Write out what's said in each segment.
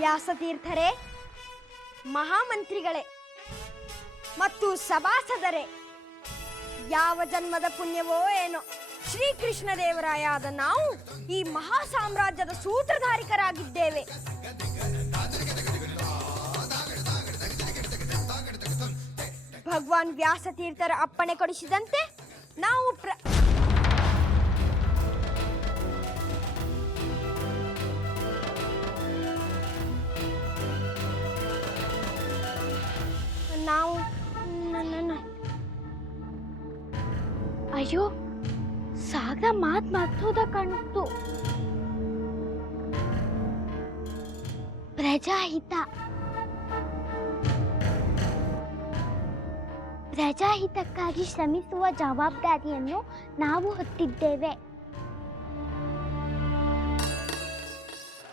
ವ್ಯಾಸತೀರ್ಥರೇ, ಮಹಾಮಂತ್ರಿಗಳೇ ಮತ್ತು ಸಭಾಸದರೇ, ಯಾವ ಜನ್ಮದ ಪುಣ್ಯವೋ ಏನೋ ಶ್ರೀಕೃಷ್ಣ ದೇವರಾಯಾದ ನಾವು ಈ ಮಹಾ ಸಾಮ್ರಾಜ್ಯದ ಸೂತ್ರಧಾರಿಕರಾಗಿದ್ದೇವೆ. ಭಗವಾನ್ ವ್ಯಾಸತೀರ್ಥರ ಅಪ್ಪಣೆ ಕೊಡಿಸಿದಂತೆ ನಾವು ಅಯ್ಯೋ, ಸಾಗರ ಮಾತೋದ ಕಾಣಿಸ್ತು. ಪ್ರಜಾಹಿತಕ್ಕಾಗಿ ಶ್ರಮಿಸುವ ಜವಾಬ್ದಾರಿಯನ್ನು ನಾವು ಹೊತ್ತಿದ್ದೇವೆ.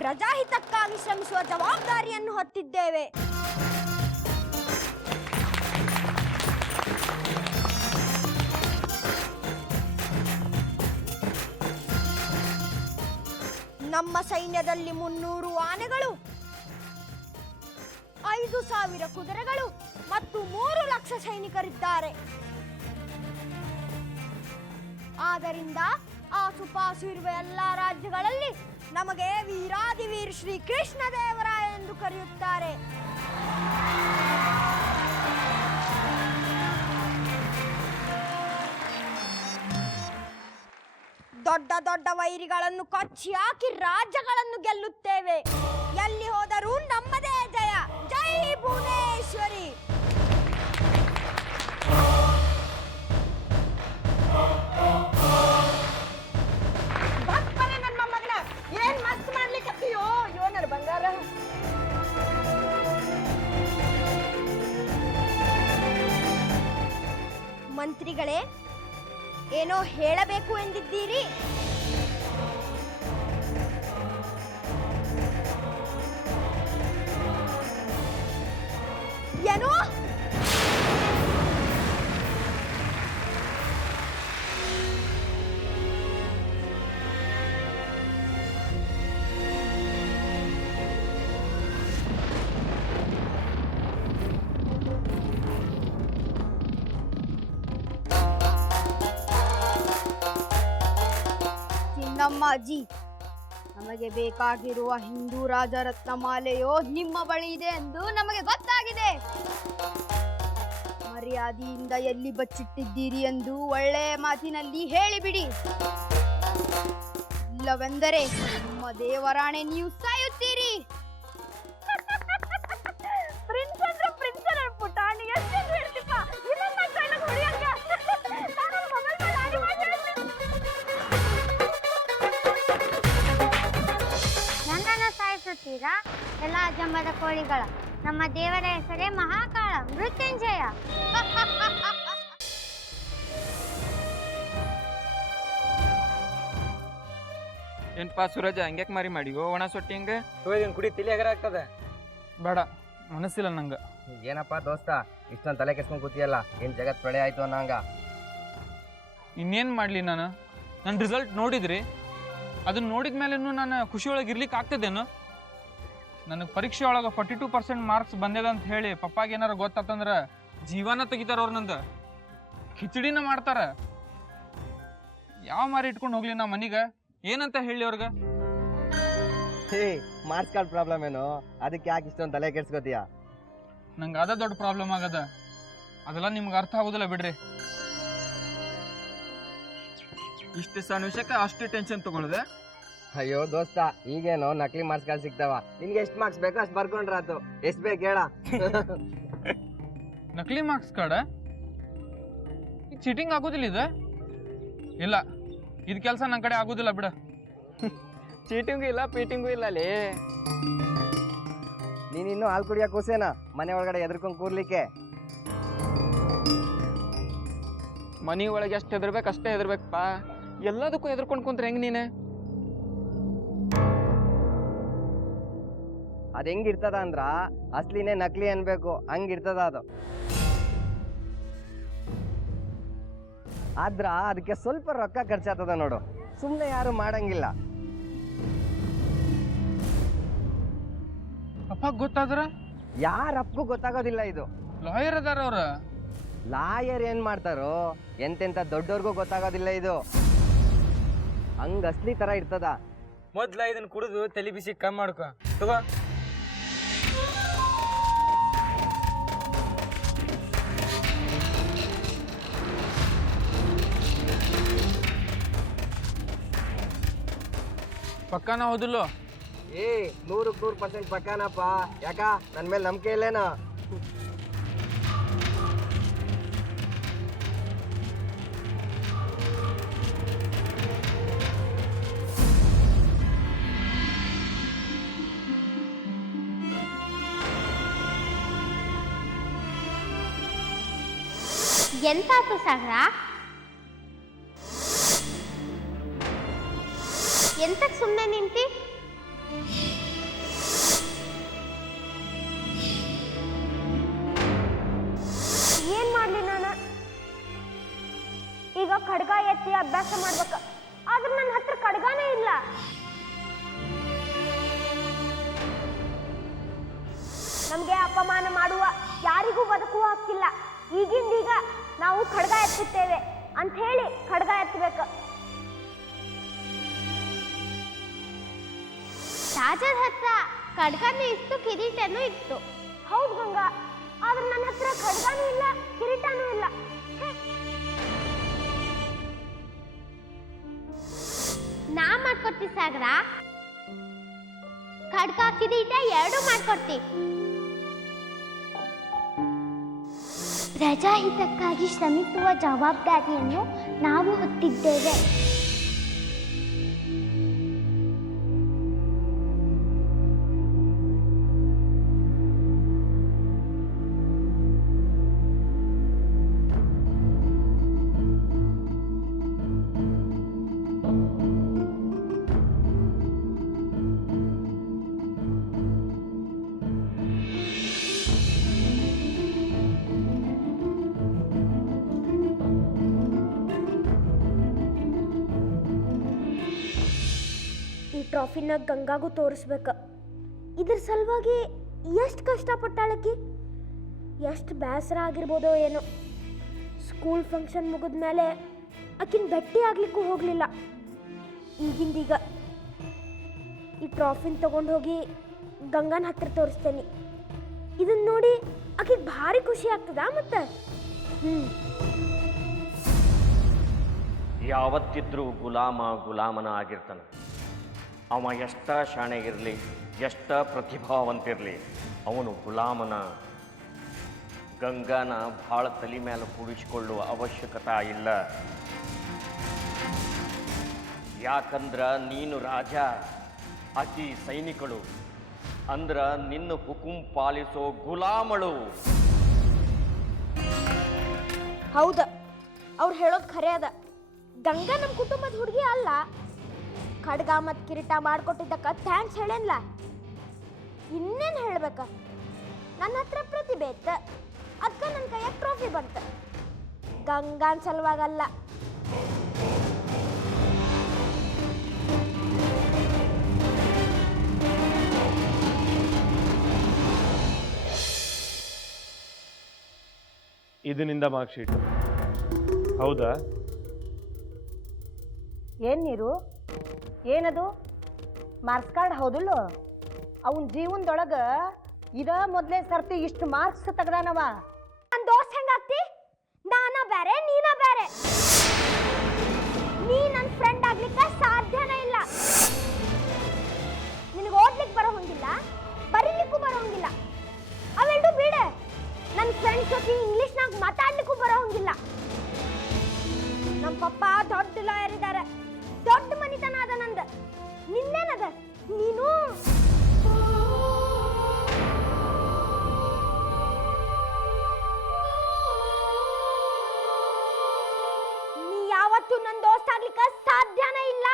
ಪ್ರಜಾಹಿತಕ್ಕಾಗಿ ಶ್ರಮಿಸುವ ಜವಾಬ್ದಾರಿಯನ್ನು ಹೊತ್ತಿದ್ದೇವೆ. ನಮ್ಮ ಸೈನ್ಯದಲ್ಲಿ 300 ಆನೆಗಳು, 5,000 ಕುದುರೆಗಳು ಮತ್ತು 3 ಲಕ್ಷ ಸೈನಿಕರಿದ್ದಾರೆ. ಆದ್ದರಿಂದ ಆಸುಪಾಸು ಇರುವ ಎಲ್ಲ ರಾಜ್ಯಗಳಲ್ಲಿ ನಮಗೆ ವೀರಾದಿವೀರ್ ಶ್ರೀ ಕೃಷ್ಣ ದೇವರಾಯ ಎಂದು ಕರೆಯುತ್ತಾರೆ. ದೊಡ್ಡ ದೊಡ್ಡ ವೈರಿಗಳನ್ನು ಕೊಚ್ಚಿ ಹಾಕಿ ರಾಜ್ಯಗಳನ್ನು ಗೆಲ್ಲುತ್ತೇವೆ. ಎಲ್ಲಿ ಹೋದರೂ ನಮ್ಮದೇ ಜಯ. ಜೈ ಭುವನೇಶ್ವರಿ. ನನ್ನ ಮಗನ ಏನ್ ಮಸ್ತ್ ಮಾಡ್ಲಿಕ್ಕತ್ತೀಯೋ ಯೋನರ ಬಂಗಾರ. ಮಂತ್ರಿಗಳೇ, ಏನೋ ಹೇಳಬೇಕು ಎಂದಿದ್ದೀರಿ? ಏನೋ? ನಮ್ಮ ಅಜ್ಜಿ, ನಮಗೆ ಬೇಕಾಗಿರುವ ಹಿಂದೂ ರಾಜರತ್ನ ಮಾಲೆಯೋ ನಿಮ್ಮ ಬಳಿ ಇದೆ ಎಂದು ನಮಗೆ ಗೊತ್ತಾಗಿದೆ. ಮರ್ಯಾದೆಯಿಂದ ಎಲ್ಲಿ ಬಚ್ಚಿಟ್ಟಿದ್ದೀರಿ ಎಂದು ಒಳ್ಳೆಯ ಮಾತಿನಲ್ಲಿ ಹೇಳಿಬಿಡಿ. ಇಲ್ಲವೆಂದರೆ ನಿಮ್ಮ ದೇವರಾಣೆ ನೀವು ಸಾಯುತ್ತೀರಿ. ಎಲ್ಲ ಜಂಬದ ಕೋಳಿಗಳ ನಮ್ಮ ದೇವರ ಹೆಸರೇ ಮಹಾಕಾಳ ಮೃತ್ಯುಂಜಯ. ಏನ್ಪಾ ಸೂರಜ, ಹಂಗ್ಯಾಕ್ ಮಾರಿ ಮಾಡಿಗೋ ಒಣ ಸೊಟ್ಟಿ ಹಂಗ ಕುಡಿ ತಿಳಿ ಎಗರ ಆಗ್ತದೆ. ಬೇಡ, ಮನಸ್ಸಿಲ್ಲ ನಂಗ. ಏನಪ್ಪ ದೋಸ್ತ, ಇಷ್ಟೊಂದು ತಲೆ ಕೆಸ್ಕೊಂಡ್ ಕೂತಿಯಲ್ಲ, ಏನ್ ಜಗತ್ ಪ್ರಳಯ ಆಯ್ತು ಅನ್ನಂಗ. ಇನ್ನೇನ್ ಮಾಡ್ಲಿ ನಾನು? ನನ್ನ ರಿಸಲ್ಟ್ ನೋಡಿದ್ರಿ? ಅದನ್ನ ನೋಡಿದ ಮೇಲೇನು ನಾನು ಖುಷಿ ಒಳಗೆ ಇರ್ಲಿಕ್ಕೆ ಆಗ್ತದೇನು? ನನಗೆ ಪರೀಕ್ಷೆ ಒಳಗೆ 42% ಮಾರ್ಕ್ಸ್ ಬಂದಿದ ಅಂತ ಹೇಳಿ ಪಪ್ಪಾಗ ಏನಾರ ಗೊತ್ತಾತಂದ್ರೆ ಜೀವನ ತೆಗಿತಾರ ಅವ್ರ. ನಂದು ಖಿಚಡಿನ ಮಾಡ್ತಾರ. ಯಾವ ಮಾರಿ ಇಟ್ಕೊಂಡು ಹೋಗ್ಲಿ ನಾ ಮನೀಗ? ಏನಂತ ಹೇಳಿ ಅವ್ರಿಗೆ? ಮಾರ್ಕ್ಸ್ ಕಾರ್ಡ್ ಪ್ರಾಬ್ಲಮ್ ಏನು? ಅದಕ್ಕೆ ಯಾಕೆ ಇಷ್ಟೊಂದು ತಲೆ ಕೆಡ್ಸ್ಕೊತೀಯ? ನಂಗೆ ಅದ ದೊಡ್ಡ ಪ್ರಾಬ್ಲಮ್ ಆಗದ. ಅದೆಲ್ಲ ನಿಮ್ಗೆ ಅರ್ಥ ಆಗೋದಿಲ್ಲ ಬಿಡ್ರಿ. ಇಷ್ಟು ಸಣ್ಣ ವಿಷಯಕ್ಕೆ ಅಷ್ಟು ಟೆನ್ಷನ್ ತಗೊಳ್ಳದೆ? ಅಯ್ಯೋ ದೋಸ್ತ, ಈಗೇನೋ ನಕಲಿ ಮಾರ್ಕ್ಸ್ ಕಾರ್ಡ್ ಸಿಗ್ತಾವ. ನಿನ್ಗೆ ಎಷ್ಟು ಮಾರ್ಕ್ಸ್ ಬೇಕೋ ಅಷ್ಟು ಬರ್ಕೊಂಡ್ರ ಆತು. ಎಷ್ಟು ಬೇಕು ಹೇಳ? ನಕಲಿ ಮಾರ್ಕ್ಸ್ ಕಾರ್ಡ್? ಈಗ ಚೀಟಿಂಗ್ ಆಗೋದಿಲ್ಲ ಇದು? ಇಲ್ಲ, ಇದು ಕೆಲಸ ನನ್ನ ಕಡೆ ಆಗೋದಿಲ್ಲ ಬಿಡ. ಚೀಟಿಂಗು ಇಲ್ಲ, ಪೀಟಿಂಗು ಇಲ್ಲ ಅಲ್ಲಿ. ನೀನಿನ್ನೂ ಹಾಲು ಕುಡಿಯಕ್ಕೆ ಕೂಸೇನ ಮನೆ ಒಳಗಡೆ ಎದ್ರಕೊಂಡು ಕೂರ್ಲಿಕ್ಕೆ? ಮನೆ ಒಳಗೆ ಎಷ್ಟು ಹೆದರ್ಬೇಕು ಅಷ್ಟೇ ಹೆದರ್ಬೇಕಪ್ಪ. ಎಲ್ಲದಕ್ಕೂ ಹೆದರ್ಕೊಂಡು ಕುಂತ್ರೆ ಹೆಂಗ್ ನೀನೆ? ಅದ್ ಹೆಂಗಿರ್ತದ ಅಂದ್ರ ಅಸ್ಲಿನೇ ನಕಲಿ ಅನ್ಬೇಕು, ಹಂಗಿರ್ತದ ಅದು. ಆದ್ರ ಅದಕ್ಕೆ ಸ್ವಲ್ಪ ರೊಕ್ಕ ಖರ್ಚಾಗ್ತದ ನೋಡು, ಸುಮ್ಮನೆ ಯಾರು ಮಾಡಂಗಿಲ್ಲ. ಅಪ್ಪ ಗೊತ್ತಾದ್ರ? ಯಾರ ಅಪ್ಪಗೂ ಗೊತ್ತಾಗೋದಿಲ್ಲ ಇದು. ಲಾಯರ್ ಅದಾರ ಅವ್ರ. ಲಾಯರ್ ಏನ್ ಮಾಡ್ತಾರೋ ಎಂತೆಂತ ದೊಡ್ಡವ್ರಿಗೂ ಗೊತ್ತಾಗೋದಿಲ್ಲ ಇದು. ಹಂಗ ಅಸ್ಲಿ ತರ ಇರ್ತದ. ಮೊದ್ಲ ಇದನ್ನ ಕುಡಿದು ತಲೆ ಬಿಸಿ ಕಮ್ಮಿ ಮಾಡ್ಕೊ ತಗೋ. ಪಕ್ಕನ ಹೌದಿಲ್ಲೋ? 100% ಪಕ್ಕಾನಪ್ಪ. ಯಾಕ ನನ್ ಮೇಲೆ ನಂಬಿಕೆ ಇಲ್ಲೇನೋ? ಎಂತಾತು ಸಾಗರ? ಎಂತಕ್ ಸುಮ್ಮನೆ ನಿಂತಿ? ಏನ್ ಮಾಡ್ಲಿ ನಾನು? ಈಗ ಖಡ್ಗ ಎತ್ತಿ ಅಭ್ಯಾಸ ಮಾಡ್ಬೇಕ, ಆದ್ರೆ ನನ್ನ ಹತ್ರ ಖಡ್ಗಾನೇ ಇಲ್ಲ. ನಮ್ಗೆ ಅಪಮಾನ ಮಾಡುವ ಯಾರಿಗೂ ಬದುಕುವ ಹಕ್ಕಿಲ್ಲ. ಈಗಿಂದೀಗ ನಾವು ಖಡ್ಗ ಎತ್ತುತ್ತೇವೆ ಅಂತ ಹೇಳಿ ಖಡ್ಗ ಎತ್ತಬೇಕು. ರಾಜರ ಹತ್ರ ಖಡ್ಗನೂ ಇತ್ತು, ಕಿರೀಟನೂ ಇತ್ತು. ಹೌದು ಗಂಗಾ, ಆದ್ರೆ ನನ್ನ ಹತ್ರ ಖಡ್ಗಾನೂ ಇಲ್ಲ, ಕಿರೀಟನೂ ಇಲ್ಲ. ನಾ ಮಾಡ್ಕೊಡ್ತಿ ಸಾಗರ. ಖಡ್ಗ ಕಿರೀಟ ಎರಡು ಮಾಡ್ಕೊಡ್ತಿ. ಪ್ರಜಾಹಿತಕ್ಕಾಗಿ ಶ್ರಮಿಸುವ ಜವಾಬ್ದಾರಿಯನ್ನು ನಾವು ಹೊತ್ತಿದ್ದೇವೆ. ಟ್ರಾಫಿನ ಗಂಗಾಗೂ ತೋರಿಸ್ಬೇಕು. ಇದ್ರ ಸಲುವಾಗಿ ಎಷ್ಟು ಕಷ್ಟಪಟ್ಟಾಳಕಿ, ಎಷ್ಟು ಬೇಸರ ಆಗಿರ್ಬೋದೋ ಏನೋ. ಸ್ಕೂಲ್ ಫಂಕ್ಷನ್ ಮುಗಿದ್ಮೇಲೆ ಆಕಿನ ಭೇಟಿ ಆಗ್ಲಿಕ್ಕೂ ಹೋಗಲಿಲ್ಲ. ಈಗಿಂದೀಗ ಈ ಟ್ರಾಫಿನ ತಗೊಂಡು ಹೋಗಿ ಗಂಗಾನ ಹತ್ರ ತೋರಿಸ್ತೇನೆ. ಇದನ್ನ ನೋಡಿ ಆಕಿಗೆ ಭಾರಿ ಖುಷಿ ಆಗ್ತದ. ಮತ್ತೆ ಯಾವತ್ತಿದ್ರೂ ಗುಲಾಮನ ಆಗಿರ್ತಾನೆ. ಅವ ಎಷ್ಟ ಶಾಣೆಗಿರಲಿ, ಎಷ್ಟ ಪ್ರತಿಭಾವಂತಿರಲಿ, ಅವನು ಗುಲಾಮನ. ಗಂಗಾನ ಭಾಳ ತಲೆ ಮೇಲೆ ಕೂಡಿಸಿಕೊಳ್ಳುವ ಅವಶ್ಯಕತೆ ಇಲ್ಲ. ಯಾಕಂದ್ರ ನೀನು ರಾಜ, ಆಕಿ ಸೈನಿಕಳು. ಅಂದ್ರ ನಿನ್ನ ಹುಕುಂ ಪಾಲಿಸೋ ಗುಲಾಮಳು. ಹೌದ, ಅವ್ರು ಹೇಳೋದು ಖರೆ ಅದ. ಗಂಗಾ ನಮ್ಮ ಕುಟುಂಬದ ಹುಡುಗಿ ಅಲ್ಲ. ಖಡ್ಗ ಮತ್ತು ಕಿರೀಟ ಮಾಡಿಕೊಟ್ಟಿದ್ದಕ್ಕ ಥ್ಯಾಂಕ್ಸ್ ಹೇಳೇನ್ಲ. ಇನ್ನೇನು ಹೇಳ್ಬೇಕ? ನನ್ನ ಹತ್ರ ಪ್ರತಿಭೆ ಇತ್ತು, ಅದಕ್ಕೆ ನನ್ನ ಕೈಯಾಗ ಟ್ರೋಫಿ ಬಂತು. ಗಂಗಾನ್ ಸಲುವಾಗಲ್ಲ. ಇದು ನಿಂದ ಮಾರ್ಕ್ ಶೀಟ್ ಹೌದಾ? ಏನು ನೀರು? ಏನದು? ಮಾರ್ಕ್ಸ್ ಕಾರ್ಡ್ ಹೌದಿಲ್ಲ? ಅವನ ಜೀವನದೊಳಗೆ ಇದ ಮೊದಲೇ ಸರ್ತಿ ಇಷ್ಟು ಮಾರ್ಕ್ಸ್ ತೆಗ್ದಾನವ. ನನ್ನ ದೋಸ್ತ್ ಹೆಂಗಾಗ್ತಿ? ನಾನ ಬೇರೆ, ನೀನ ಬೇರೆ. ನೀ ನನ್ನ ಫ್ರೆಂಡ್ ಆಗ್ಲಿಕ್ಕೆ ಸಾಧ್ಯನೇ ಇಲ್ಲ. ನಿನಗೆ ಓದ್ಲಿಕ್ಕೆ ಬರೋ ಹಂಗಿಲ್ಲ, ಬರೀಲಿಕ್ಕೂ ಬರೋ ಹಂಗಿಲ್ಲ. ಅವೆರಡು ಬಿಡ. ನನ್ನ ಫ್ರೆಂಡ್ಸ್ ಜೊತೆ ಇಂಗ್ಲೀಷ್ನಾಗ ಮಾತಾಡ್ಲಿಕ್ಕೂ ಬರೋ ಹಂಗಿಲ್ಲ. ನಮ್ಮ ಪಪ್ಪ ದೊಡ್ಡ ಲಾಯರ್ ಇದ್ದಾರೆ, ದೊಡ್ಡ ಮನಿತನ ಅದ ನಂದ. ನಿನ್ನೇನದ? ನೀನು ನೀ ಯಾವತ್ತೂ ನನ್ನ ದೋಸ್ತ್ ಆಗ್ಲಿಕ್ಕೆ ಸಾಧ್ಯನೇ ಇಲ್ಲ.